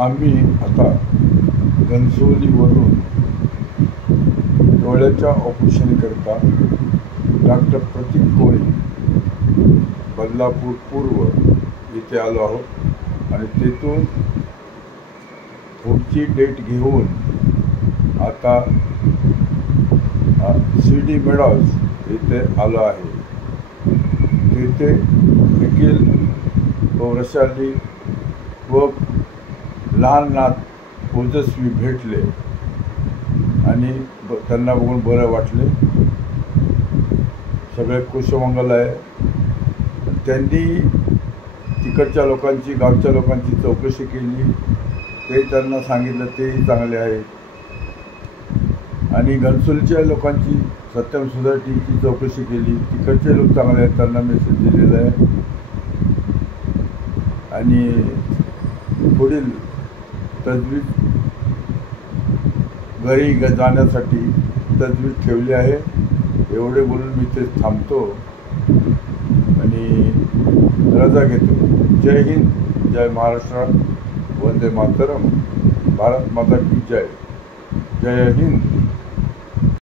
आम्ही आता घनसोलीवरून डोळ्याच्या ऑपरेशनकरता डॉक्टर प्रतीक कोळी बदलापूर पूर्व इथे आलो आहोत आणि तेथून पुढची डेट घेऊन आता CD मेडॉस इथे आलो आहे. तिथे निखिल वैशाली व लहान नाथ ओजस्वी भेटले आणि त्यांना बघून बरं वाटले. सगळे कुशमंगल आहे. त्यांनी तिकडच्या लोकांची गावच्या लोकांची चौकशी केली. ते त्यांना सांगितलं तेही चांगले आहेत. आणि घनसोलीच्या लोकांची सत्यम सोसायटीची चौकशी केली. तिकडचे लोक चांगले आहेत, त्यांना मेसेज दिलेला आहे. आणि पुढील तजवीज घरी जाण्यासाठी तजवीज ठेवली आहे. एवढे बोलून मी ते थांबतो आणि रजा घेतो. जय हिंद, जय महाराष्ट्र, वंदे मातरम, भारत माता की जय. जय हिंद.